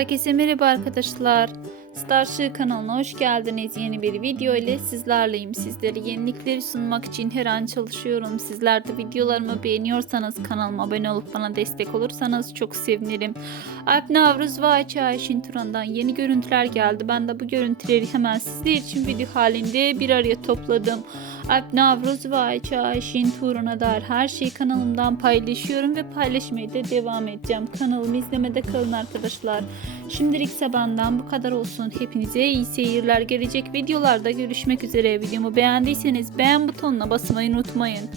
Herkese merhaba arkadaşlar. Starship kanalına hoş geldiniz. Yeni bir video ile sizlerleyim. Sizlere yenilikleri sunmak için her an çalışıyorum. Sizler de videolarımı beğeniyorsanız kanalıma abone olup bana destek olursanız çok sevinirim. Alp Navruz ve Ayça Ayşin Turan'dan yeni görüntüler geldi. Ben de bu görüntüleri hemen sizler için video halinde bir araya topladım. Alp Navruz ve Ayça Ayşin Turan'a dair her şeyi kanalımdan paylaşıyorum ve paylaşmaya da devam edeceğim. Kanalımı izlemede kalın arkadaşlar. Şimdilik benden bu kadar olsun. Hepinize iyi seyirler. Gelecek videolarda görüşmek üzere. Videomu beğendiyseniz beğen butonuna basmayı unutmayın.